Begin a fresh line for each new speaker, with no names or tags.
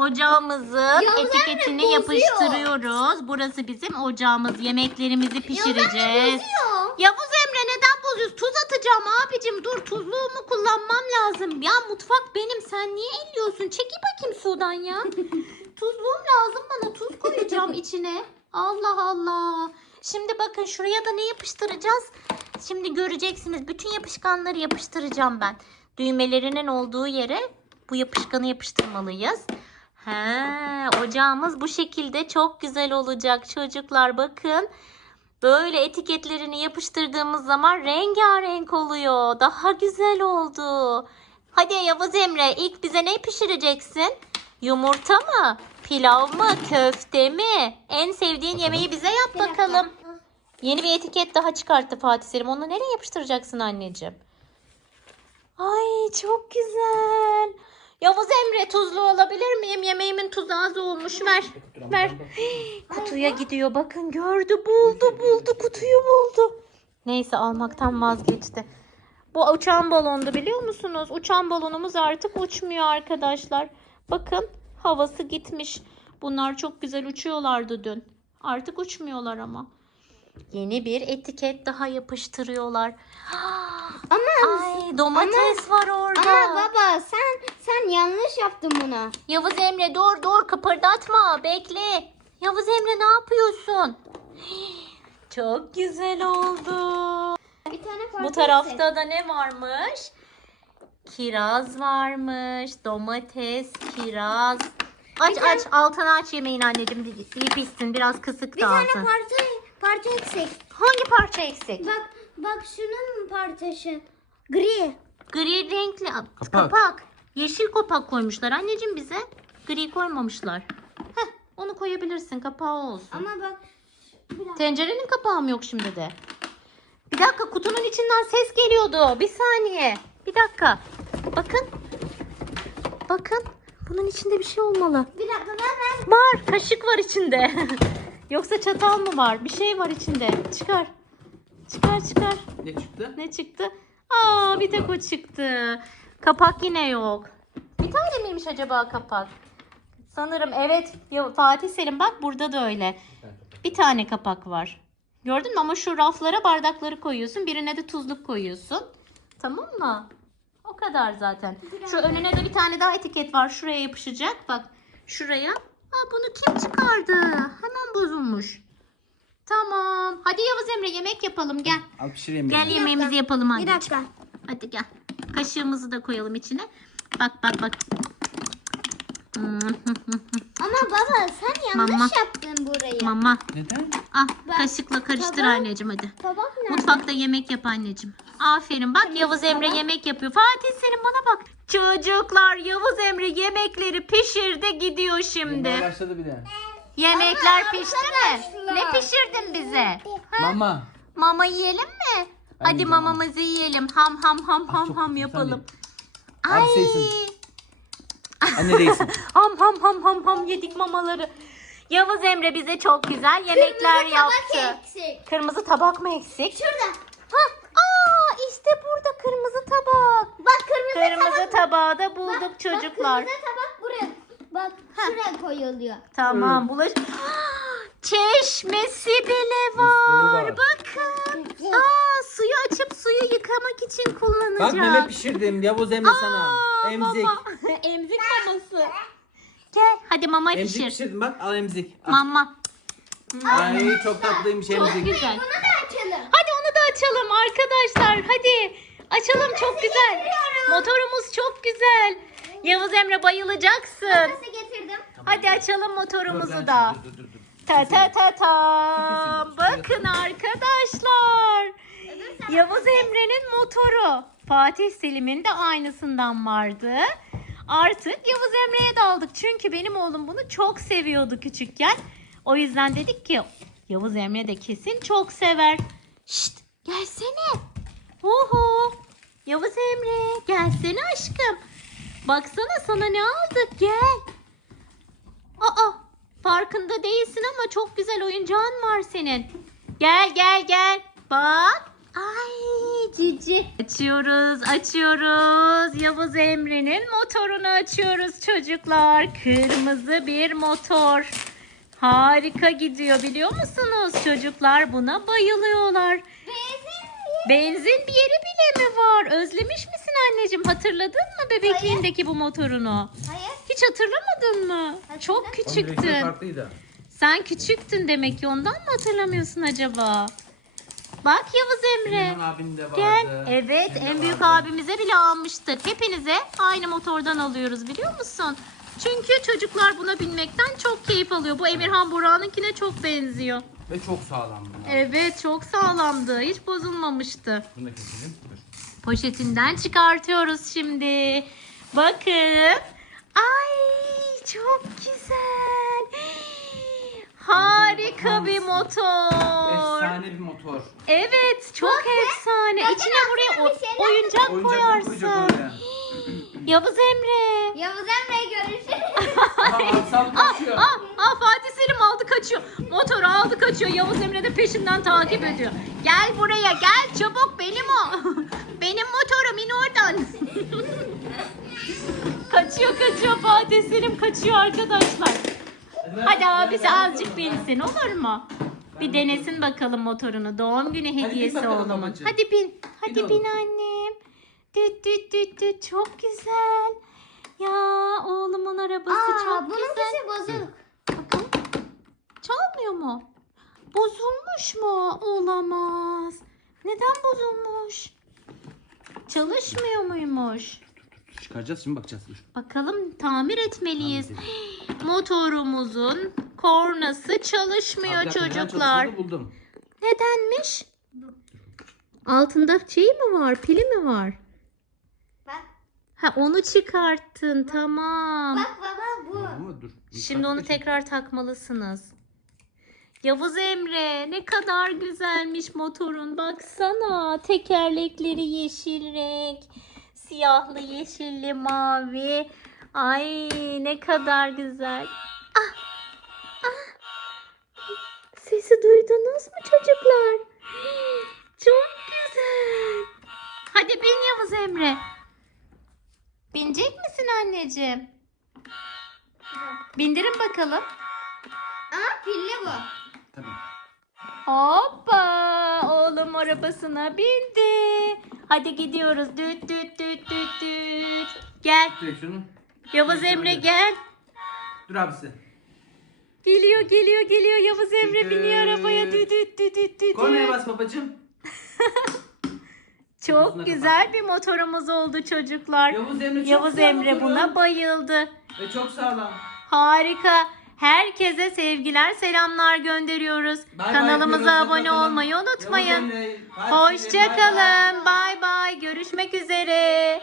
ocağımızın
Yavuz
etiketini yapıştırıyoruz. Burası bizim ocağımız. Yemeklerimizi pişireceğiz. Yavuz Emre neden bozuyorsun? Tuz atacağım abicim. Dur tuzluğumu kullanmam lazım. Ya mutfak benim. Sen niye elliyorsun? Çekil bakayım sudan ya. Tuzluğum lazım bana. Tuz koyacağım içine. Allah Allah. Şimdi bakın şuraya da ne yapıştıracağız? Şimdi göreceksiniz. Bütün yapışkanları yapıştıracağım ben. Düğmelerinin olduğu yere bu yapışkanı yapıştırmalıyız. He, ocağımız bu şekilde çok güzel olacak çocuklar bakın. Böyle etiketlerini yapıştırdığımız zaman rengarenk oluyor. Daha güzel oldu. Hadi Yavuz Emre ilk bize ne pişireceksin? Yumurta mı? Pilav mı? Köfte mi? En sevdiğin yemeği bize yap bakalım. Yeni bir etiket daha çıkarttı Fatih Selim. Onu nereye yapıştıracaksın anneciğim? Ay çok güzel. Yavuz Emre tuzlu olabilir miyim? Yemeğimin tuzu az olmuş. Ver. Ver. Kutuya gidiyor. Bakın gördü buldu buldu kutuyu buldu. Neyse almaktan vazgeçti. Bu uçan balondu biliyor musunuz? Uçan balonumuz artık uçmuyor arkadaşlar. Bakın havası gitmiş. Bunlar çok güzel uçuyorlardı dün. Artık uçmuyorlar ama. Yeni bir etiket daha yapıştırıyorlar.
Ama
Ay domates var orada.
ama baba sen sen yanlış yaptın bunu.
Yavuz Emre dur dur kıpırdatma bekle. Yavuz Emre ne yapıyorsun? Çok güzel oldu.
Bir tane
Bu tarafta da ne varmış? Kiraz varmış. Domates, kiraz. Aç
Bir
aç altını aç yemeğin anneciğim. İyi pişsin biraz kısık
Bir tane parça parça eksik.
Hangi parça eksik?
Bak bak şunun parçası. Gri.
Gri renkli kapak.
Kapak.
Yeşil kapak koymuşlar anneciğim bize. Gri koymamışlar. Heh, onu koyabilirsin kapağı olsun.
Ama bak bir dakika.
Tencerenin kapağı mı yok şimdi de? Bir dakika kutunun içinden ses geliyordu. Bir saniye. Bir dakika. Bakın. Bakın. Bunun içinde bir şey olmalı.
Bir dakika ver.
Var. Kaşık var içinde. Yoksa çatal mı var? Bir şey var içinde. Çıkar. Çıkar çıkar.
Ne çıktı?
Ne çıktı? Aa bir tek o çıktı. Kapak yine yok. Bir tane miymiş acaba kapak? Sanırım evet. Ya, Fatih Selim bak burada da öyle. Bir tane kapak var. Gördün mü ama şu raflara bardakları koyuyorsun. Birine de tuzluk koyuyorsun. Tamam mı? O kadar zaten. Şu önüne de bir tane daha etiket var. Şuraya yapışacak. Bak şuraya. Aa, bunu kim çıkardı? Hemen bozulmuş. Tamam. Hadi Yavuz Emre yemek yapalım gel.
Al pişireyim
Gel
beni.
yemeğimizi yapalım
Bir
anneciğim.
dakika.
Hadi gel. Kaşığımızı da koyalım içine. Bak bak bak. Hmm,
Ama baba sen yanlış
Mama.
yaptın burayı.
Mama.
Neden?
Ah kaşıkla karıştır
tabak-
anneciğim hadi.
Tabak nerede?
Mutfakta yemek yap anneciğim. Aferin bak Yavuz Emre yemek yapıyor. Fatih Selim bana bak. Çocuklar Yavuz Emre yemekleri pişirdi gidiyor şimdi.
Yemeğe başladı bile.
Yemekler
Ama
pişti mi?
arkadaşlar.
Ne pişirdin bize?
Mama.
Mama yiyelim mi? Hadi
yiyeceğim
mamamızı yiyelim. Ham ham ham
Ah,
ham
çok
ham yapalım.
Abi
Ay.
Anne değilsin.
Ham ham ham ham ham yedik mamaları. Yavuz Emre bize çok güzel yemekler
Kırmızı
yaptı.
tabak eksik.
Kırmızı tabak mı eksik?
Şurada.
Ha, aa işte burada kırmızı tabak.
Bak kırmızı,
Kırmızı
tabak.
tabağı da
Bak,
bulduk çocuklar.
Bak kırmızı tabak buraya. Bak şuraya koyuluyor.
Tamam bulaş. Çeşmesi bile var.
var.
Bakın. Aa suyu açıp suyu yıkamak
Bak meme pişirdim. Yavuz Emre sana.
Aa,
Emzik.
Emzik maması. Gel hadi mama
Emzik
pişir.
pişirdim bak al emzik. Al.
Mama.
Ay çok tatlıymış
Çok
emzik.
güzel.
Bunu da açalım.
Hadi onu da açalım arkadaşlar. Hadi. Açalım çok güzel. Motorumuz çok güzel. Yavuz Emre bayılacaksın.
Nasıl getirdim?
Hadi açalım motorumuzu da.
dur, dur, dur, dur.
Ta ta ta ta. Bakın arkadaşlar. Yavuz Emre'nin motoru. Fatih Selim'in de aynısından vardı. Artık Yavuz Emre'ye de aldık. Çünkü benim oğlum bunu çok seviyordu küçükken. O yüzden dedik ki Yavuz Emre de kesin çok sever. Şşt gelsene. Oho. Yavuz Emre gelsene aşkım. Baksana sana ne aldık gel. Aa farkında değilsin ama çok güzel oyuncağın var senin. Gel gel gel. Bak. Açıyoruz, açıyoruz. Yavuz Emre'nin motorunu açıyoruz çocuklar. Kırmızı bir motor. Harika gidiyor biliyor musunuz? Çocuklar buna bayılıyorlar. Benzin bir yeri bile mi var? Özlemiş misin anneciğim? Hatırladın mı bebekliğindeki bu motorunu?
Hayır.
Hiç hatırlamadın mı? Çok
Onun renkleri
küçüktün. Sen küçüktün demek ki ondan mı hatırlamıyorsun acaba? Bak Yavuz Emre.
Emirhan abinin de vardı.
Gel. Evet
de
en büyük
vardı.
abimize bile almıştık. Hepinize aynı motordan alıyoruz biliyor musun? Çünkü çocuklar buna binmekten çok keyif alıyor. Bu Emirhan Burak'ınkine çok benziyor.
Ve çok sağlam bunlar.
Evet çok sağlamdı. Hiç bozulmamıştı.
Bunu da keselim. Dur.
Poşetinden çıkartıyoruz şimdi. Bakın. Ay çok güzel. Harika bir motor.
Efsane bir motor.
Evet çok efsane. İçine buraya o-
bir şeyler
oyuncak,
koyacak
koyarsın.
oraya.
Yavuz Emre.
Yavuz Emre görüşürüz.
Aha kaçıyor.
Aa, aa, Fatih Selim aldı kaçıyor. Motoru aldı kaçıyor. Yavuz Emre de peşinden takip ediyor. Gel buraya gel çabuk benim o. benim motorum in oradan. kaçıyor kaçıyor Fatih Selim kaçıyor arkadaşlar. Hadi abisi azıcık binsin olur mu? Bir denesin bakalım motorunu. Doğum günü hediyesi
bakalım babacığım.
Hadi bin. Hadi
Bin oğlum.
annem. Düt düt düt düt. Çok güzel. Ya oğlumun arabası
Aa,
çok
bunun
güzel.
kışı bozuk.
Bakalım. Çalmıyor mu? Bozulmuş mu? Olamaz. Neden bozulmuş? Çalışmıyor muymuş?
Çıkaracağız şimdi bakacağız. Dur.
Bakalım tamir etmeliyiz.
Tamir
Motorumuzun kornası çalışmıyor
neden
çocuklar.
buldum.
Nedenmiş? Altında şey mi var? Pili mi var?
Bak.
Ha onu çıkarttın. Tamam.
Bak baba bu.
Ama dur.
Şimdi onu tekrar takmalısınız. Yavuz Emre ne kadar güzelmiş motorun baksana. Tekerlekleri yeşil renk. Siyahlı, yeşilli, mavi. Ay ne kadar güzel. Ah, ah. Sesi duydunuz mu çocuklar? Çok güzel. Hadi bin Yavuz Emre. Binecek misin anneciğim? Bindirin bakalım.
Ama pilli bu.
Tabii.
Hoppa! Oğlum arabasına bindi. Hadi gidiyoruz. Düt düt düt düt düt. Gel.
Direksiyonu.
Yavuz Emre gel.
Dur abisi.
Geliyor geliyor geliyor. Yavuz Emre biniyor arabaya. Düt düt düt düt düt.
Kornaya bas babacığım.
Çok güzel bir motorumuz oldu çocuklar.
Yavuz Emre çok
Yavuz Emre buna bayıldı.
Ve çok sağlam.
Harika. Herkese sevgiler, selamlar gönderiyoruz.
Bay
Kanalımıza
diyoruz,
abone olmayı unutmayın. Hoşçakalın. Bay bay. Görüşmek üzere.